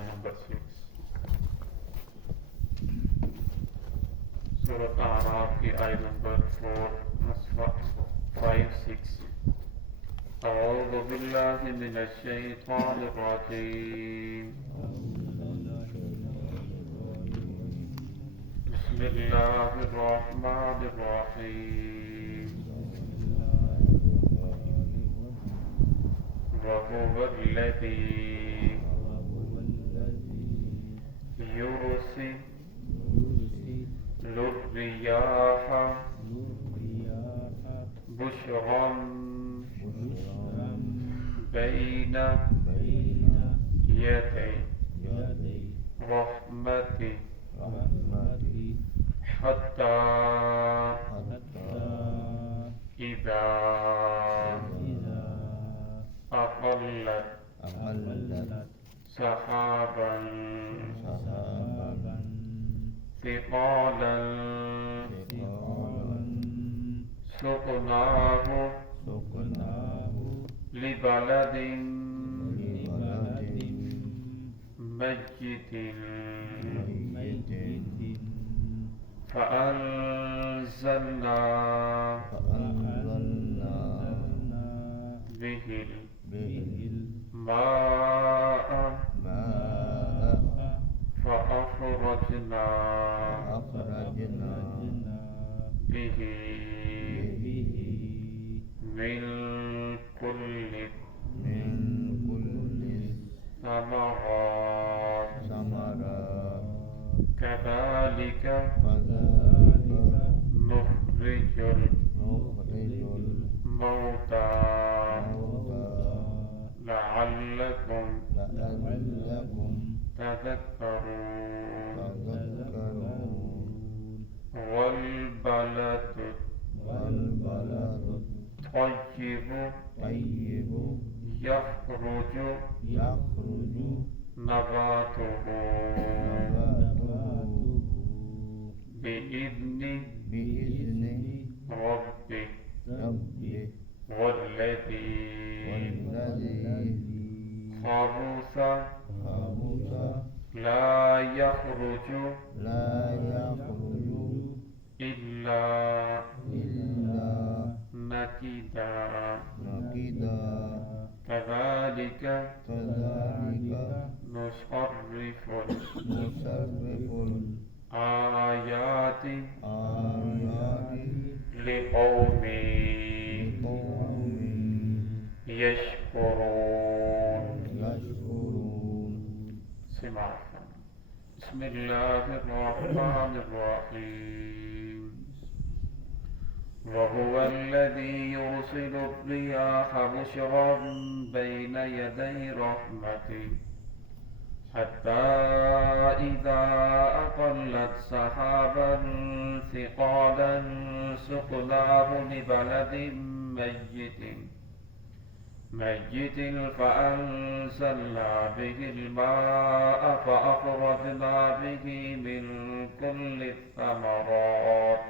line number 6. Surah Al-A'raf की I number 5-6. أعوذ بالله من الشيطان الرجيم. بسم الله الرحمن الرحيم. وهو الذي يرسل الرياح بشرا بين يدي رحمته حتى إذا أقلت سحابا ثقالا سقناه لبلد ميت فأنزلنا به الماء فأخرجنا به من كل ثمرات كذلك نخرج الموتى لعلكم تذكرون. والبلد الطيب يخرج نباته بإذن ربه والذي خبث لا يخرج إلا نكدا كذلك نصرف الآيات لقوم يشكرون. سمعنا. بسم الله الرحمن الرحيم. وهو الذي يرسل الرياح بشرا بين يدي رحمته حتى إذا أقلت سحابا ثقالا سقناه لبلد ميت فأنزلنا به الماء فأخرجنا به من كل الثمرات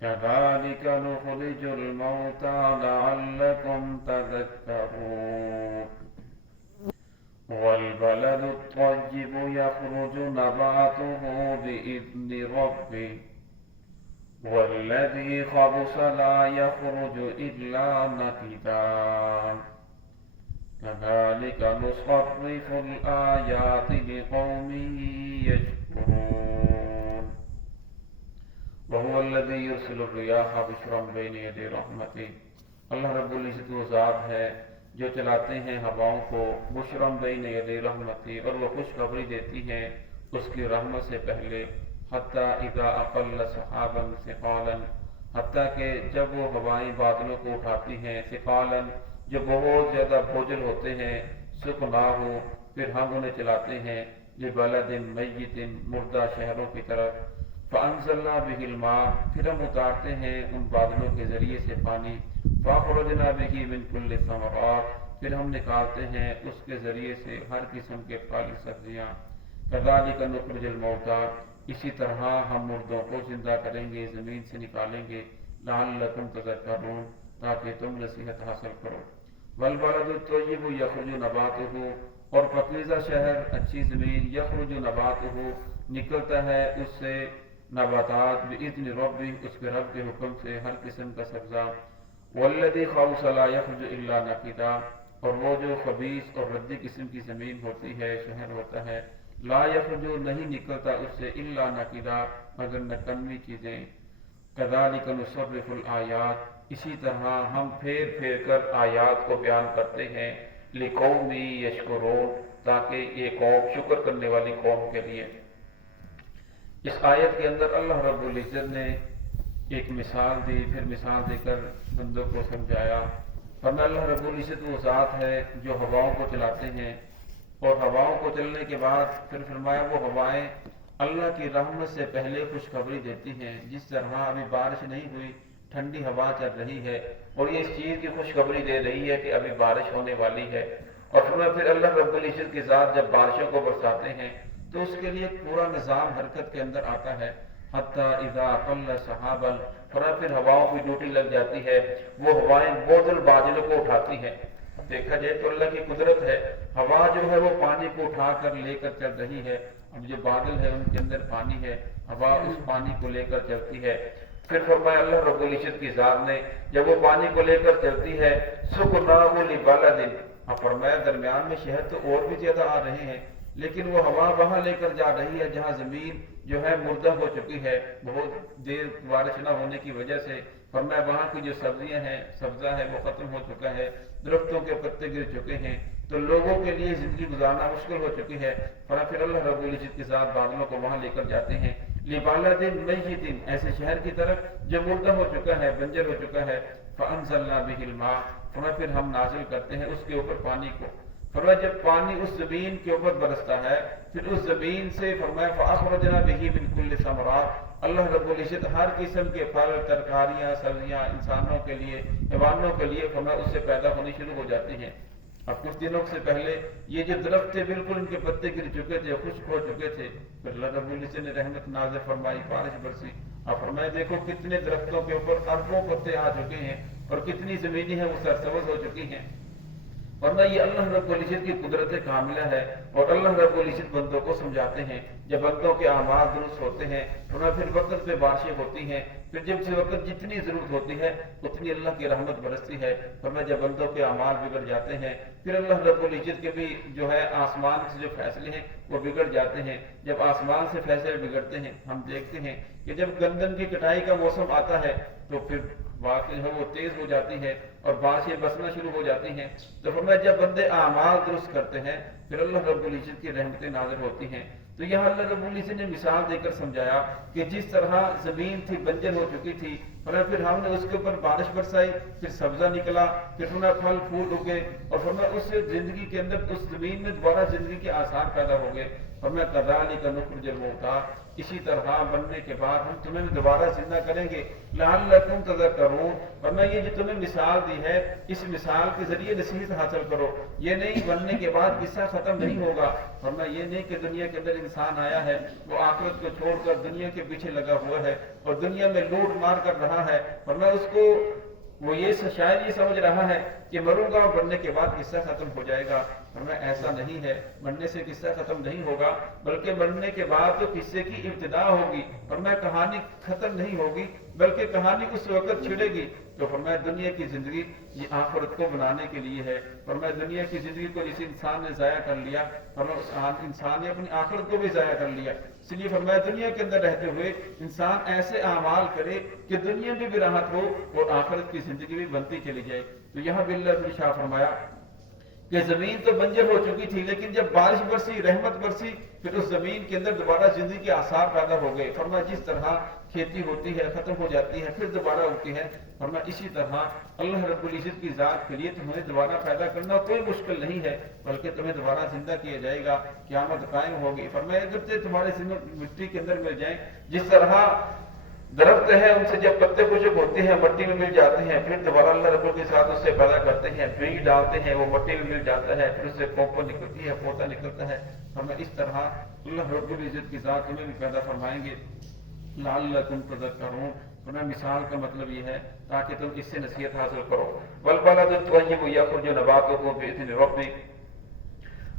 كذلك نخرج الموتى لعلكم تذكرون. والبلد الطيب يخرج نباته بإذن ربه والذي خبث لا يخرج إلا نكدا كذلك نصرف الآيات لقوم يشكرون. وهو الذي يرسل الرياح بشرا بين يدي रहमते. अल्लाह रब्बुल इज़्ज़त वो ज़ात है जो चलाते हैं हवाओं को बुशरम बैन यदे रहमती और वो खुशखबरी देती हैं उसकी रहमत से पहले हत्ता इज़ा अक़ल्ल सहाबन सिक़ालन हत्ता के जब वो हवाएं बादलों को उठाती हैं सिक़ालन जो बहुत ज़्यादा बोझल होते हैं सुक़नाहु फिर हम उन्हें चलाते हैं लिबलदिन मय्यतिन मुर्दा शहरों की तरफ फ़अन्ज़लना बिहिल मा फिर हम उतारते हैं उन बादलों के ज़रिए से पानी फ़अख़रजना बिही मिन कुल्लि समरात फिर हम निकालते हैं उसके ज़रिए से हर किस्म के फल सब्जियाँ कज़ालिक नुख़रिजुल मौता इसी तरह हम मुर्दों को जिंदा करेंगे ज़मीन से निकालेंगे लअल्लकुम तज़क्करून ताकि तुम नसीहत हासिल करो। वल बलदु तय्यिबु यख़रुजु नबातुहु اور पकीज़ा शहर अच्छी ज़मीन यखरुज नबातुहु निकलता है उससे नबातात बिइज़्नि रब्बी उसके रब के हुक्म से हर किस्म का सब्ज़ा वल्लज़ी खबुसा ला यखरुज इल्ला नकीदा और वो जो खबीस और रद्दी किस्म की ज़मीन होती है शहर होता है ला यखरुजु नहीं निकलता उससे इल्ला नकीदा मगर नकम्मी चीज़ें कज़ालिक नुसर्रिफुल आयात इसी तरह हम फेर फेर कर आयात को बयान करते हैं लिकौमी यशकुरून ताकि ये कौम शुक्र करने वाली कौम के लिए। इस आयत के अंदर अल्लाह रब्बुल इज़्ज़त ने एक मिसाल दी, फिर मिसाल देकर बंदों को समझाया। वरना अल्लाह रब्बुल इज़्ज़त वो ज़ात है जो हवाओं को चलाते हैं और हवाओं को चलने के बाद फिर फरमाया वो हवाएं अल्लाह की रहमत से पहले खुशखबरी देती हैं। जिस तरह अभी बारिश नहीं हुई, ठंडी हवा चल रही है और ये इस चीज़ की खुशखबरी दे रही है कि अभी बारिश होने वाली है। और फिर अल्लाह रब्बुल इज़्ज़त की ज़ात जब बारिशों को बरसाते हैं तो उसके लिए पूरा निज़ाम हरकत के अंदर आता है। हत्ता इज़ा अक़ल्ल सहाबन फिर हवाओं की ड्यूटी लग जाती है, वो हवाएं बोझल बादलों को उठाती हैं। देखा जाए तो अल्लाह की कुदरत है, हवा जो है वो पानी को उठा कर लेकर चल रही है। अब जो बादल है उनके अंदर पानी है, हवा उस पानी को लेकर चलती है। फिर फरमाया अल्लाह रब्बुल इज़्ज़त की ज़ात ने जब वो पानी को लेकर चलती है सुक़नाहु लिबलदिन, अब फरमाया दरमियान में शहर तो और भी ज्यादा आ रहे हैं लेकिन वो हवा वहां लेकर जा रही है जहां जमीन जो है मुर्दा हो चुकी है बहुत देर बारिश न होने की वजह से। फरमाया वहां की जो सब्जियां हैं, सब्जा है वो खत्म हो चुका है, दरख्तों के पत्ते गिर चुके हैं, तो लोगों के लिए जिंदगी गुजारना मुश्किल हो चुकी है। फिर अल्लाह रब्बुल इज़्ज़त के साथ बादलों को वहां लेकर जाते हैं लिबालदिन मैय्यतिन, ऐसे शहर की तरफ जो मुर्दा हो चुका है, बंजर हो चुका है। फअंज़लना बिहिल मा, फिर हम नाजिल करते हैं उसके ऊपर पानी को। फरमाया जब पानी उस जमीन के ऊपर बरसता है फिर उस जमीन से फरमाया फअख़रजना बिही मिन कुल्लि समरात, अल्लाह रब्बुल इज़्ज़त हर किस्म के फल, तरकारियां, सब्जियां इंसानों के लिए, हैवानों के लिए फरमाया उससे पैदा होनी शुरू हो जाती हैं। अब कुछ दिनों से पहले ये जो दरख्त थे बिल्कुल इनके पत्ते गिर चुके थे, खुश्क हो चुके थे, फिर अल्लाह रब्बुल इज़्ज़त ने रहमत नाज़िल फरमाई, बारिश बरसी। अब फरमाया देखो कितने दरख्तों के ऊपर अरबों पत्ते आ चुके हैं और कितनी जमीनें हैं वो सरसब्ज़ हो चुकी हैं। वरना ये अल्लाह रब्बुल इज़्ज़त की कुदरत कामिला है और अल्लाह रब्बुल इज़्ज़त बंदों को समझाते हैं। जब बंदों के आमाल दुरुस्त होते हैं तो फिर वक्त पे बारिशें होती हैं, फिर जब से वक्त जितनी जरूरत होती है उतनी अल्लाह की रहमत बरसती है। वरना जब बंदों के आमाल बिगड़ जाते हैं फिर अल्लाह रब्बुल इज़्ज़त के भी जो है आसमान से जो फैसले हैं वो बिगड़ जाते हैं। जब आसमान से फैसले बिगड़ते हैं हम देखते हैं कि जब गंदम की कटाई का मौसम आता है तो फिर बारिश है वो तेज हो जाती है और बारिशें बरसना शुरू हो जाती हैं। तो फरमाया जब बंदे आमाल दुरुस्त करते हैं फिर अल्लाह रब्बुल इज़्ज़त की रहमतें नाज़िल होती हैं। तो यहाँ अल्लाह रब्बुल इज़्ज़त ने मिसाल देकर समझाया कि जिस तरह जमीन थी बंजर हो चुकी थी फिर हमने उसके ऊपर बारिश बरसाई, फिर सब्जा निकला, फिर फल फूल उगे और फरमाया उस जिंदगी के अंदर उस जमीन में दोबारा जिंदगी के आसार पैदा हो गए। फरमाया कज़ालिक नुख़्रिजुल मौता, इसी तरह बनने के बाद हम तुम्हें दोबारा जिंदा करेंगे लअल्लकुम तज़क्करून। फरमाया ये जो तुम्हें मिसाल दी है इस मिसाल के जरिए नसीहत हासिल करो। ये नहीं बनने के बाद किस्सा खत्म नहीं होगा। फरमाया ये नहीं कि दुनिया के अंदर इंसान आया है वो आखिरत को छोड़कर दुनिया के पीछे लगा हुआ है और दुनिया में लूट मार कर रहा है। फरमाया उसको वो ये शायद ये समझ रहा है कि मरूंगा और मरने के बाद किस्सा खत्म हो जाएगा। फरमाया ऐसा नहीं है, मरने से किस्सा खत्म नहीं होगा बल्कि मरने के बाद तो किस्से की इब्तिदा होगी। फरमाया कहानी खत्म नहीं होगी बल्कि कहानी उस वक्त छिड़ेगी। तो फरमाया दुनिया की जिंदगी ये आखिरत को बनाने के लिए है। फरमाया दुनिया की जिंदगी को जिस इंसान ने जाया कर लिया फरमाया उस इंसान ने अपनी आखिरत को भी जाया कर लिया। इसलिए फरमाया दुनिया के अंदर रहते हुए इंसान ऐसे अमाल करे कि दुनिया में भी राहत हो और आखिरत की जिंदगी भी बनती चली जाए। तो यहाँ भी अल्लाह ने शाह फरमाया कि जमीन तो बंजर हो चुकी थी लेकिन जब बारिश बरसी, रहमत बरसी, फिर उस जमीन के अंदर दोबारा जिंदगी के आसार पैदा हो गए। फरमाया जिस तरह खेती होती है, खत्म हो जाती है, फिर दोबारा उगती है, फरमाया इसी तरह अल्लाह रब्बुल इज़्ज़त की जात के लिए तुम्हें दोबारा पैदा करना कोई मुश्किल नहीं है बल्कि तुम्हें दोबारा जिंदा किया जाएगा, क़यामत कायम होगी। फरमाया अगर तुम्हारे मिट्टी के अंदर मिल जाए, जिस तरह दरख्त है उनसे जब पत्ते खुशक होते हैं मट्टी में मिल जाते हैं, फिर दोबारा अल्लाह रब्बुल के साथ उससे पैदा करते हैं, बीज डालते हैं, वो मट्टी में मिल जाता है, फिर उससे कोपा निकलती है, पौधा निकलता है। हमें इस तरह अल्लाह रब्बुल इज़्ज़त की ज़ात तुम्हें भी पैदा फरमाएंगे लअल्लकुम तज़क्करून। तो मिसाल का मतलब ये है ताकि तुम इससे नसीहत हासिल करो। वल बलदु त्वय्यिबु यख़रुजु नबातुहु बिइज़्नि रब्बिक,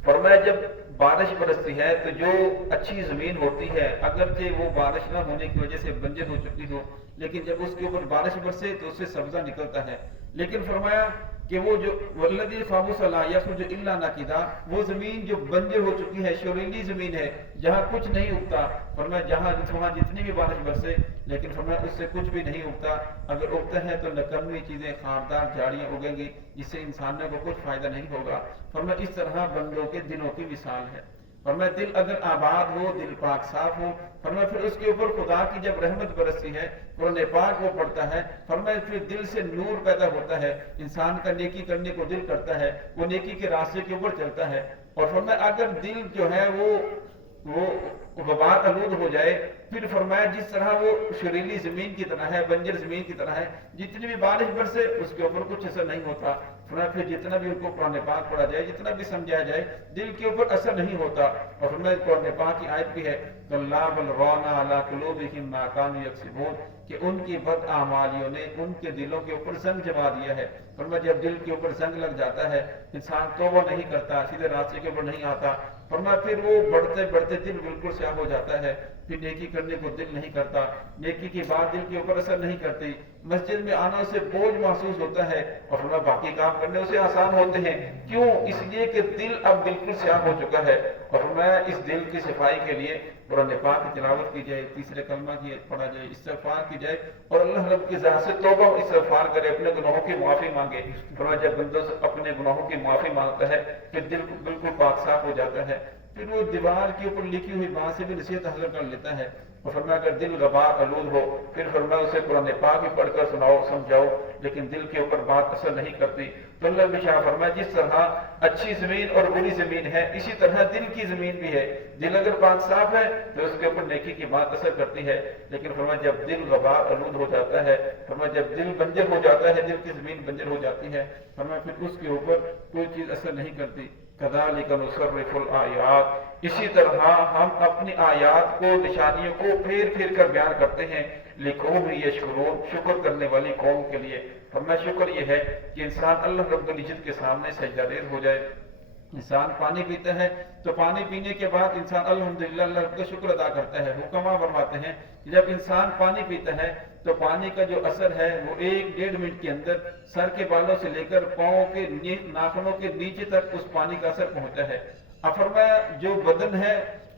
فرمایا جب بارش برستی ہے تو جو اچھی زمین ہوتی ہے اگرچہ وہ بارش نہ ہونے کی وجہ سے بنجر ہو چکی ہو، لیکن جب اس کے اوپر بارش برسے تو اس سے سبزہ نکلتا ہے. لیکن فرمایا کہ وہ جو والذی خبث لا یخرج الا نقدا، وہ زمین جو بنجر ہو چکی ہے، شوریلی زمین ہے جہاں کچھ نہیں اگتا، فرمایا جہاں جتنی بھی بارش برسے لیکن فرمایا اس سے کچھ بھی نہیں اگتا، اگر اگتا ہے تو نکمی چیزیں خاردار جھاڑیاں اگیں گی جس سے انسانوں کو کچھ فائدہ نہیں ہوگا. فرمایا اس طرح بندوں کے دلوں کی مثال ہے. فرمایا دل اگر آباد ہو، دل پاک صاف ہو، فرمایا پھر اس کے اوپر خدا کی جب رحمت برستی ہے، قرآن پاک وہ پڑھتا ہے، فرمایا پھر دل سے نور پیدا ہوتا ہے، انسان کا نیکی کرنے کو دل کرتا ہے، وہ نیکی کے راستے کے اوپر چلتا ہے. اور فرمایا اگر دل جو ہے وہ غبار آلود ہو جائے، پھر فرمایا جس طرح وہ شریلی زمین کی طرح ہے، بنجر زمین کی طرح ہے، جتنی بھی بارش برسے اس کے اوپر کچھ اثر نہیں ہوتا. فرمایا پھر جتنا بھی ان کو قرآن پاک پڑھا جائے، جتنا بھی سمجھایا جائے، دل کے اوپر اثر نہیں ہوتا. اور فرمایا قرآن پاک کی آیت بھی ہے کَلَّا بَلْ رَانَ عَلَىٰ قُلُوبِهِم مَّا كَانُوا يَكْسِبُونَ، کہ ان کی بد اعمالیوں نے ان کے دلوں کے اوپر زنگ جما دیا ہے. فرمایا جب دل کے اوپر زنگ لگ جاتا ہے، انسان توبہ نہیں کرتا، سیدھے راستے کے اوپر نہیں آتا، فرمایا پھر وہ بڑھتے بڑھتے دل بالکل سیاہ ہو جاتا ہے، پھر نیکی کرنے کو دل نہیں کرتا، نیکی کی بات دل کے اوپر اثر نہیں کرتی، مسجد میں آنا اسے بوجھ محسوس ہوتا ہے، اور فرمایا باقی کام کرنے اسے آسان ہوتے ہیں. کیوں؟ اس لیے کہ دل اب بالکل سیاہ ہو چکا ہے. اور فرمایا اس دل کی صفائی کے لیے قرآن پاک کی تلاوت کی جائے، تیسرے کلمہ کی پڑھا جائے، استغفار کی جائے، اور اللہ رب کی ذات سے توبہ و استغفار کرے، اپنے گناہوں کی معافی مانگے. فرمایا جب بندہ اپنے گناہوں کی معافی مانگتا ہے پھر دل بالکل پاک صاف ہو جاتا ہے، پھر وہ دیوار کے اوپر لکھی ہوئی بات سے بھی نصیحت حاصل کر لیتا ہے. اور فرمایا اگر دل غبار آلود ہو، پھر فرمایا اسے قرآن پاک بھی پڑھ کر سناؤ، سمجھاؤ، لیکن دل کے اوپر بات اثر نہیں کرتی. تو اللہ بھی شاہ فرمایا جس طرح اچھی زمین اور بری زمین ہے، اسی طرح دل کی زمین بھی ہے. دل اگر پاک صاف ہے تو اس کے اوپر نیکی کی بات اثر کرتی ہے، لیکن فرمایا جب دل غبار آلود ہو جاتا ہے، فرمایا جب دل بنجر ہو جاتا ہے، دل کی زمین بنجر ہو جاتی ہے، فرمایا پھر اس کے اوپر کوئی چیز اثر نہیں کرتی. کذالک نصرف الآیات، اسی طرح ہم اپنی آیات کو، نشانیوں کو پھیر پھیر کر بیان کرتے ہیں، لقوم یشکرون، شکر کرنے والی قوم کے لیے. فرمایا شکر یہ ہے کہ انسان اللہ رب العزت کے سامنے سجدہ ریز ہو جائے. انسان پانی پیتا ہے تو پانی پینے کے بعد انسان الحمدللہ اللہ رب کا شکر ادا کرتا ہے. حکماء فرماتے ہیں کہ جب انسان پانی پیتا ہے تو پانی کا جو اثر ہے وہ 1-1.5 منٹ کے اندر سر کے بالوں سے لے کر پاؤں کے ناخنوں کے نیچے تک اس پانی کا اثر پہنچتا ہے. اب فرمایا جو بدن ہے،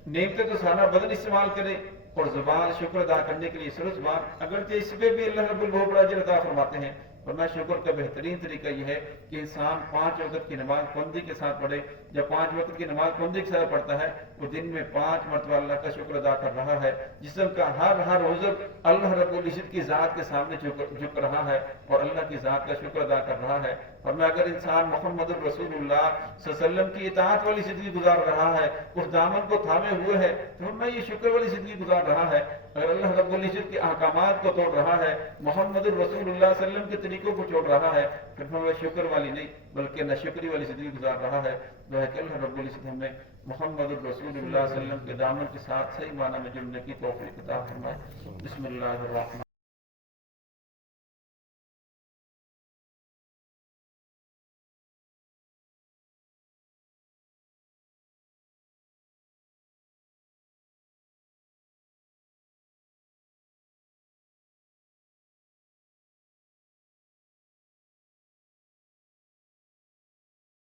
نعمتیں تو سارا بدن استعمال کرے، اور زبان شکر ادا کرنے کے لیے صرف زبان، اگرچہ اس پہ بھی اللہ رب العزت بڑا اجر عطا فرماتے ہیں. فرمایا شکر کا بہترین طریقہ یہ ہے کہ انسان 5 وقت کی نماز پابندی کے ساتھ پڑھے. جب 5 وقت کی نماز پابندی کے ساتھ پڑھتا ہے وہ دن میں 5 مرتبہ اللہ کا شکر ادا کر رہا ہے. جسم کا ہر عضو اللہ رب العزت کی ذات کے سامنے جھک رہا ہے اور اللہ کی ذات کا شکر ادا کر رہا ہے. اور میں اگر انسان محمد الرسول اللہ صلی اللہ علیہ وسلم کی اطاعت والی زندگی گزار رہا ہے، اس دامن کو تھامے ہوئے ہے، تو میں یہ شکر والی زندگی گزار رہا ہے. اگر اللہ رب العزت کے احکامات کو توڑ رہا ہے، محمد الرسول اللہ صلی اللہ علیہ وسلم کے طریقوں کو چھوڑ رہا ہے، پھر میں شکر والی نہیں بلکہ ناشکری والی زندگی گزار رہا ہے. جو ہے کہ اللہ رب العزت ہمیں محمد الرسول اللہ صلی اللہ علیہ وسلم کے دامن کے ساتھ صحیح معنی میں جمنے کی توفیق عطا فرمائے. بسم اللہ الرحمن